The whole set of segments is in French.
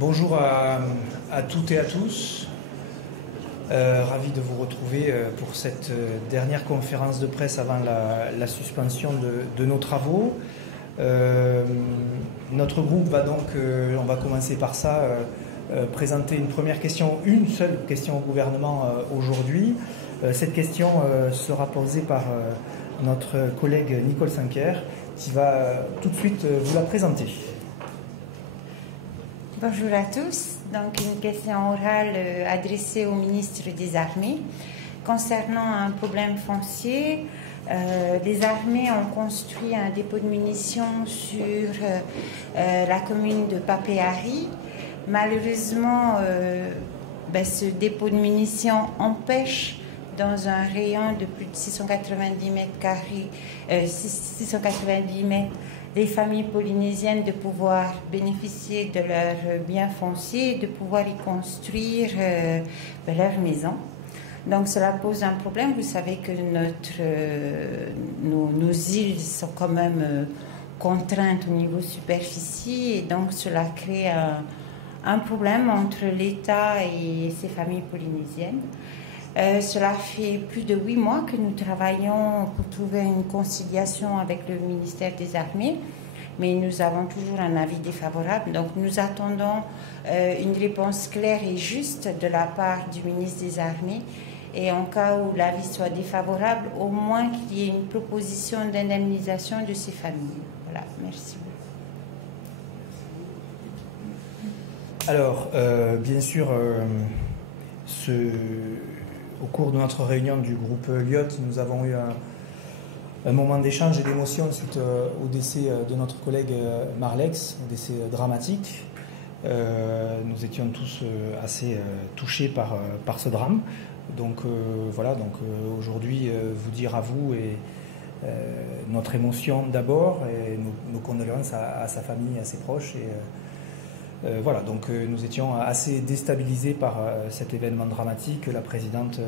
Bonjour à toutes et à tous. Ravi de vous retrouver pour cette dernière conférence de presse avant la suspension de nos travaux. Notre groupe va donc, on va commencer par ça, présenter une seule question au gouvernement aujourd'hui. Cette question sera posée par notre collègue Nicole Sanquer qui va tout de suite vous la présenter. Bonjour à tous. Donc, une question orale adressée au ministre des Armées concernant un problème foncier. Les armées ont construit un dépôt de munitions sur la commune de Papéhari. Malheureusement, ce dépôt de munitions empêche, dans un rayon de plus de 690 mètres carrés, 690 mètres, les familles polynésiennes de pouvoir bénéficier de leurs biens fonciers et de pouvoir y construire leur maison. Donc cela pose un problème. Vous savez que nos îles sont quand même contraintes au niveau superficie et donc cela crée un problème entre l'État et ces familles polynésiennes. Cela fait plus de 8 mois que nous travaillons pour trouver une conciliation avec le ministère des Armées, mais nous avons toujours un avis défavorable. Donc nous attendons une réponse claire et juste de la part du ministre des Armées. Et en cas où l'avis soit défavorable, au moins qu'il y ait une proposition d'indemnisation de ces familles. Voilà, merci beaucoup. Alors, bien sûr, au cours de notre réunion du groupe Lyot, nous avons eu un moment d'échange et d'émotion suite au décès de notre collègue Marlex, un décès dramatique. Nous étions tous assez touchés par ce drame. Donc voilà, aujourd'hui, vous dire à vous et notre émotion d'abord et nos condoléances à sa famille, à ses proches. Voilà, donc nous étions assez déstabilisés par cet événement dramatique. La présidente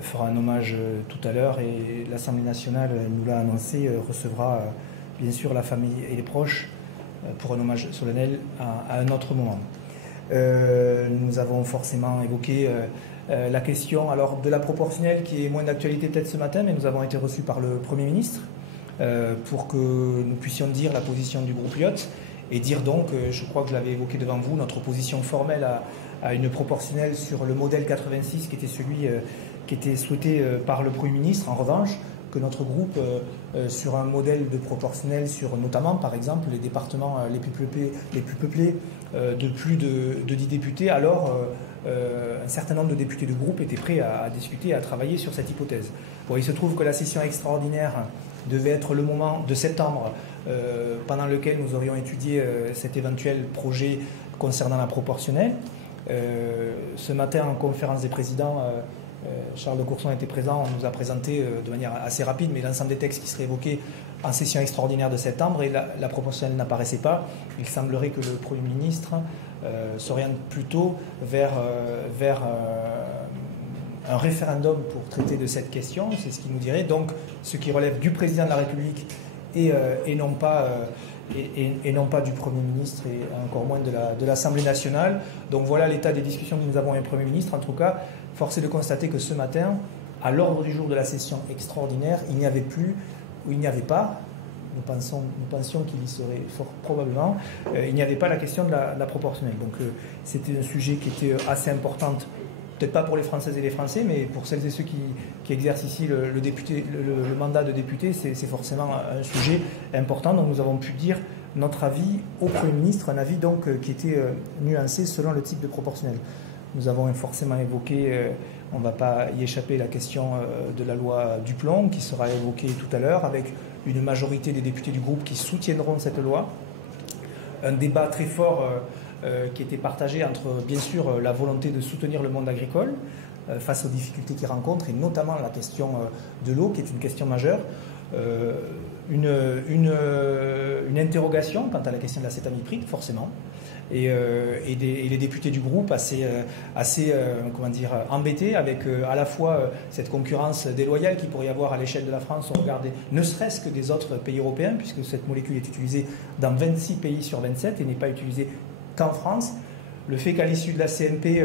fera un hommage tout à l'heure et l'Assemblée nationale nous l'a annoncé, recevra bien sûr la famille et les proches pour un hommage solennel à un autre moment. Nous avons forcément évoqué la question alors, de la proportionnelle qui est moins d'actualité peut-être ce matin, mais nous avons été reçus par le Premier ministre pour que nous puissions dire la position du groupe Lyot. Et dire donc, je crois que je l'avais évoqué devant vous, notre opposition formelle à une proportionnelle sur le modèle 86 qui était celui qui était souhaité par le Premier ministre. En revanche, que notre groupe, sur un modèle de proportionnel sur notamment, par exemple, les départements les plus peuplés de plus de 10 députés, alors un certain nombre de députés de groupe étaient prêts à discuter, à travailler sur cette hypothèse. Bon, il se trouve que la session extraordinaire devait être le moment de septembre pendant lequel nous aurions étudié cet éventuel projet concernant la proportionnelle. Ce matin, en conférence des présidents, Charles de Courson était présent, on nous a présenté de manière assez rapide, mais l'ensemble des textes qui seraient évoqués en session extraordinaire de septembre, et la proportionnelle n'apparaissait pas. Il semblerait que le Premier ministre s'oriente plutôt vers un référendum pour traiter de cette question, c'est ce qu'il nous dirait, donc ce qui relève du président de la République et non pas du Premier ministre et encore moins de l'Assemblée nationale. Donc voilà l'état des discussions que nous avons avec le Premier ministre. En tout cas, force est de constater que ce matin, à l'ordre du jour de la session extraordinaire, il n'y avait pas, nous pensions qu'il y serait fort probablement, il n'y avait pas la question de la proportionnelle. Donc c'était un sujet qui était assez important, peut-être pas pour les Françaises et les Français, mais pour celles et ceux qui exercent ici le mandat de député, c'est forcément un sujet important. Donc nous avons pu dire notre avis au Premier ministre, un avis donc qui était nuancé selon le type de proportionnel. Nous avons forcément évoqué, on ne va pas y échapper, la question de la loi Duplomb, qui sera évoquée tout à l'heure, avec une majorité des députés du groupe qui soutiendront cette loi. Un débat très fort qui était partagé entre, bien sûr, la volonté de soutenir le monde agricole face aux difficultés qu'il rencontre, et notamment la question de l'eau, qui est une question majeure. Une interrogation quant à la question de l'acétamipride, forcément, et les députés du groupe assez embêtés avec à la fois cette concurrence déloyale qu'il pourrait y avoir à l'échelle de la France au regard ne serait-ce que des autres pays européens, puisque cette molécule est utilisée dans 26 pays sur 27 et n'est pas utilisée qu'en France. Le fait qu'à l'issue de la CMP,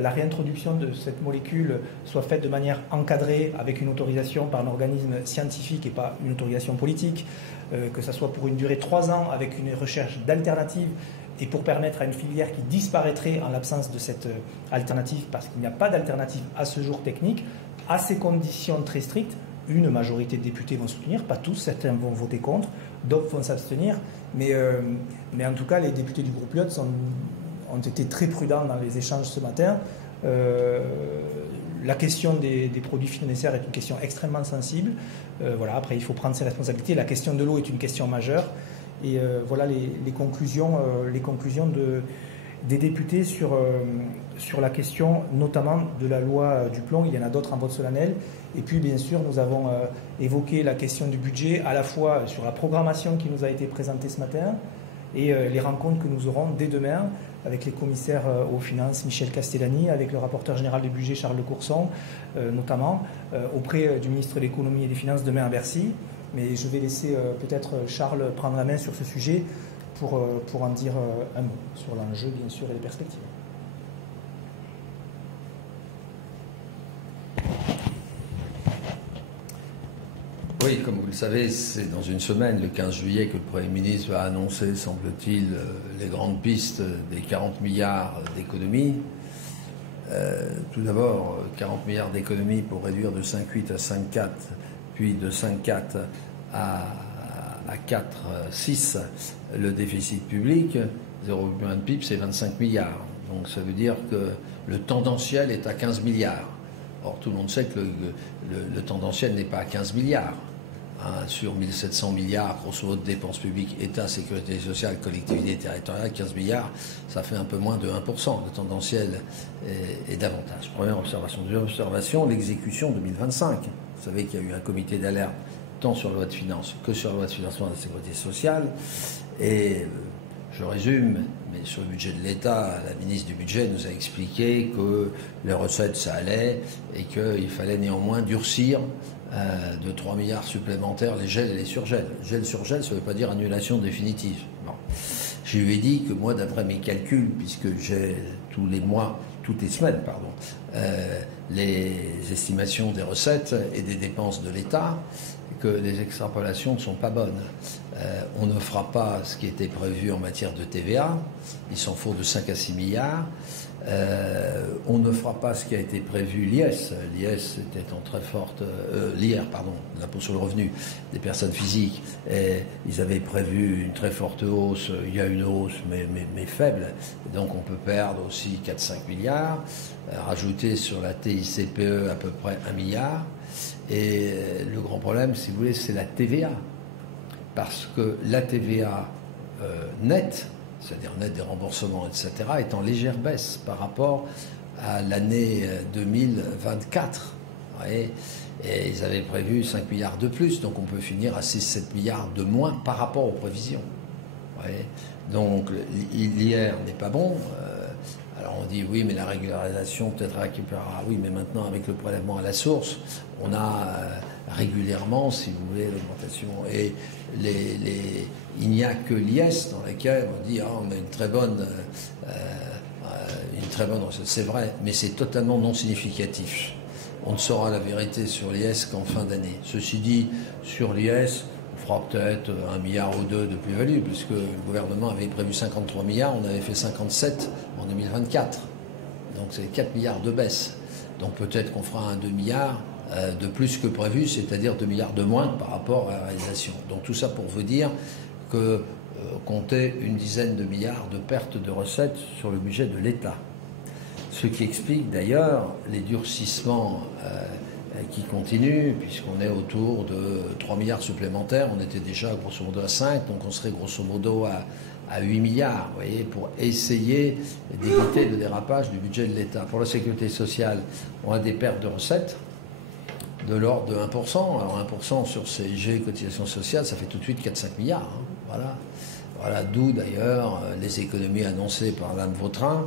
la réintroduction de cette molécule soit faite de manière encadrée avec une autorisation par un organisme scientifique et pas une autorisation politique, que ça soit pour une durée de 3 ans avec une recherche d'alternatives et pour permettre à une filière qui disparaîtrait en l'absence de cette alternative, parce qu'il n'y a pas d'alternative à ce jour technique, à ces conditions très strictes, une majorité de députés vont soutenir, pas tous, certains vont voter contre, d'autres vont s'abstenir, mais en tout cas les députés du groupe Lyot ont été très prudents dans les échanges ce matin. La question des produits phytosanitaires est une question extrêmement sensible. Voilà, après il faut prendre ses responsabilités. La question de l'eau est une question majeure. Et voilà les conclusions des députés sur la question notamment de la loi du plomb. Il y en a d'autres en vote solennel. Et puis bien sûr nous avons évoqué la question du budget à la fois sur la programmation qui nous a été présentée ce matin et les rencontres que nous aurons dès demain avec les commissaires aux finances Michel Castellani, avec le rapporteur général du budget Charles Courson notamment, auprès du ministre de l'économie et des finances demain à Bercy. Mais je vais laisser peut-être Charles prendre la main sur ce sujet pour en dire un mot sur l'enjeu, bien sûr, et les perspectives. Oui, comme vous le savez, c'est dans une semaine, le 15 juillet, que le Premier ministre va annoncer, semble-t-il, les grandes pistes des 40 milliards d'économies. Tout d'abord, 40 milliards d'économies pour réduire de 5,8 à 5,4, puis de 5,4 à 4,6 le déficit public, 0,1 de PIB, c'est 25 milliards. Donc ça veut dire que le tendanciel est à 15 milliards. Or, tout le monde sait que le tendanciel n'est pas à 15 milliards. Sur 1700 milliards, grosso modo, de dépenses publiques, État, sécurité sociale, collectivité territoriale, 15 milliards, ça fait un peu moins de 1%. Le tendanciel est davantage. Première observation. Deuxième observation, l'exécution 2025. Vous savez qu'il y a eu un comité d'alerte tant sur la loi de finances que sur la loi de financement de la sécurité sociale. Et je résume, mais sur le budget de l'État, la ministre du Budget nous a expliqué que les recettes, ça allait et qu'il fallait néanmoins durcir de 3 milliards supplémentaires les gels et les surgels. Gel-surgel, ça ne veut pas dire annulation définitive. Bon. Je lui ai dit que moi, d'après mes calculs, puisque j'ai toutes les semaines, les estimations des recettes et des dépenses de l'État, que les extrapolations ne sont pas bonnes. On ne fera pas ce qui était prévu en matière de TVA, il s'en faut de 5 à 6 milliards. On ne fera pas ce qui a été prévu l'IS. L'IS était en très forte... l'IR, pardon, l'impôt sur le revenu des personnes physiques. Et ils avaient prévu une très forte hausse. Il y a une hausse, mais faible. Donc on peut perdre aussi 4-5 milliards. Rajouter sur la TICPE à peu près 1 milliard. Et le grand problème, si vous voulez, c'est la TVA. Parce que la TVA nette, c'est-à-dire net des remboursements, etc., est en légère baisse par rapport à l'année 2024. Et ils avaient prévu 5 milliards de plus, donc on peut finir à 6-7 milliards de moins par rapport aux prévisions. Donc l'IR n'est pas bon. Alors on dit oui, mais la régularisation peut-être récupérera. Oui, mais maintenant avec le prélèvement à la source, on a régulièrement, si vous voulez, l'augmentation. Et il n'y a que l'IS dans laquelle on dit on a une très bonne recette. C'est vrai, mais c'est totalement non significatif. On ne saura la vérité sur l'IS qu'en fin d'année. Ceci dit, sur l'IS, on fera peut-être 1 milliard ou 2 de plus-value, puisque le gouvernement avait prévu 53 milliards, on avait fait 57 en 2024. Donc c'est 4 milliards de baisse. Donc peut-être qu'on fera un 2 milliards de plus que prévu, c'est-à-dire 2 milliards de moins par rapport à la réalisation. Donc tout ça pour vous dire que comptait une dizaine de milliards de pertes de recettes sur le budget de l'État. Ce qui explique d'ailleurs les durcissements qui continuent, puisqu'on est autour de 3 milliards supplémentaires. On était déjà grosso modo à 5, donc on serait grosso modo à 8 milliards, vous voyez, pour essayer d'éviter le dérapage du budget de l'État. Pour la sécurité sociale, on a des pertes de recettes de l'ordre de 1%. Alors 1% sur CSG, cotisation sociale, ça fait tout de suite 4-5 milliards. Voilà d'où d'ailleurs les économies annoncées par Mme Vautrin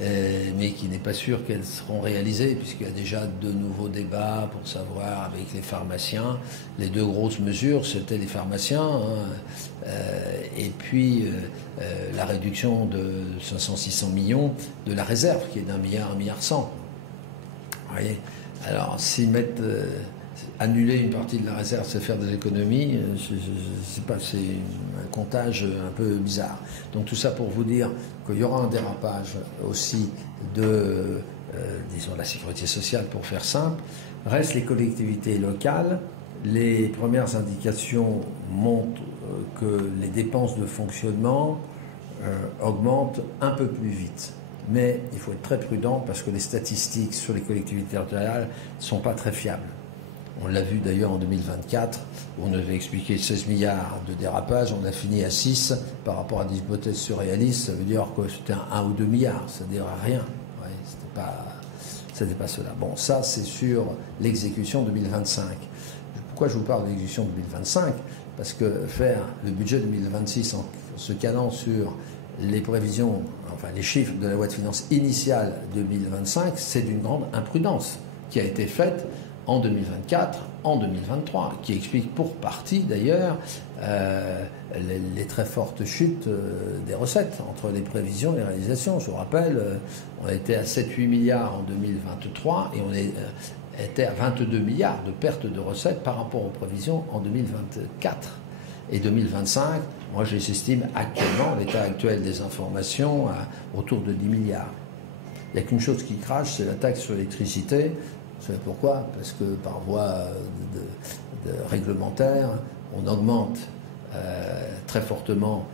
mais qui n'est pas sûr qu'elles seront réalisées, puisqu'il y a déjà de nouveaux débats pour savoir avec les pharmaciens. Les deux grosses mesures, c'était les pharmaciens, et puis la réduction de 500-600 millions de la réserve, qui est d'1 milliard, 1,1 milliard. Vous voyez ? Alors, s'ils mettent... annuler une partie de la réserve, c'est faire des économies, c'est un comptage un peu bizarre. Donc tout ça pour vous dire qu'il y aura un dérapage aussi de, disons, la sécurité sociale, pour faire simple. Restent les collectivités locales. Les premières indications montrent que les dépenses de fonctionnement augmentent un peu plus vite. Mais il faut être très prudent parce que les statistiques sur les collectivités territoriales ne sont pas très fiables. On l'a vu d'ailleurs en 2024, où on avait expliqué 16 milliards de dérapage, on a fini à 6 par rapport à des hypothèses surréalistes, ça veut dire que c'était 1 ou 2 milliards, c'est-à-dire rien. Ouais, c'était pas cela. Bon, ça c'est sur l'exécution 2025. Pourquoi je vous parle de l'exécution 2025 ? Parce que faire le budget 2026 en se calant sur les prévisions, enfin les chiffres de la loi de finances initiale 2025, c'est d'une grande imprudence qui a été faite en 2024, en 2023, qui explique pour partie d'ailleurs les très fortes chutes des recettes entre les prévisions et les réalisations. Je vous rappelle, on était à 7-8 milliards en 2023 et on était à 22 milliards de pertes de recettes par rapport aux prévisions en 2024. Et 2025, moi je les estime actuellement, l'état actuel des informations, autour de 10 milliards. Il n'y a qu'une chose qui crache, c'est la taxe sur l'électricité. Vous savez pourquoi ? Parce que par voie de réglementaire, on augmente très fortement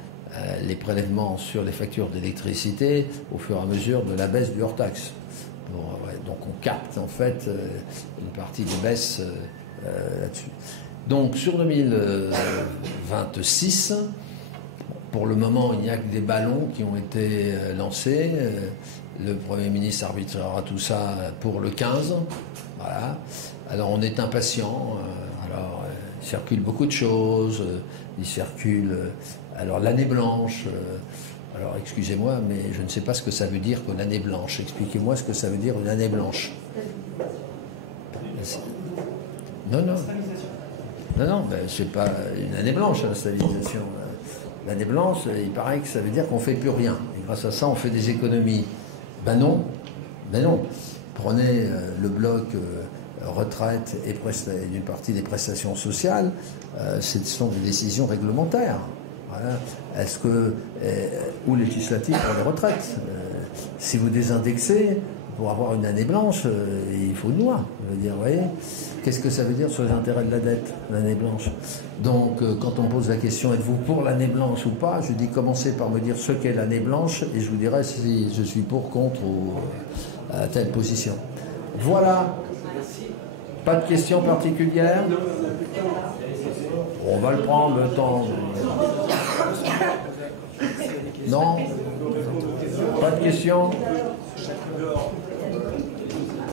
les prélèvements sur les factures d'électricité au fur et à mesure de la baisse du hors-taxe. Bon, ouais, donc on capte en fait une partie des baisses là-dessus. Donc sur 2026, pour le moment, il n'y a que des ballons qui ont été lancés. Le Premier ministre arbitrera tout ça pour le 15. Voilà. Alors on est impatient. Il circule beaucoup de choses. Il circule. Alors l'année blanche. Alors excusez-moi, mais je ne sais pas ce que ça veut dire que l'année blanche. Expliquez-moi ce que ça veut dire une année blanche. Non, ben, c'est pas une année blanche, la stabilisation. L'année blanche, il paraît que ça veut dire qu'on ne fait plus rien. Et grâce à ça, on fait des économies. Ben non. Prenez le bloc retraite et une partie des prestations sociales, ce sont des décisions réglementaires. Voilà. Est-ce que, ou législatives pour les retraites. Si vous désindexez, pour avoir une année blanche, il faut une loi. Je veux dire, vous voyez, qu'est-ce que ça veut dire sur les intérêts de la dette, l'année blanche ? Donc, quand on me pose la question, êtes-vous pour l'année blanche ou pas ? Je dis, commencez par me dire ce qu'est l'année blanche et je vous dirai si je suis pour, contre ou à telle position. Voilà. Pas de questions particulières ? On va le prendre le temps. Non ? Pas de questions ?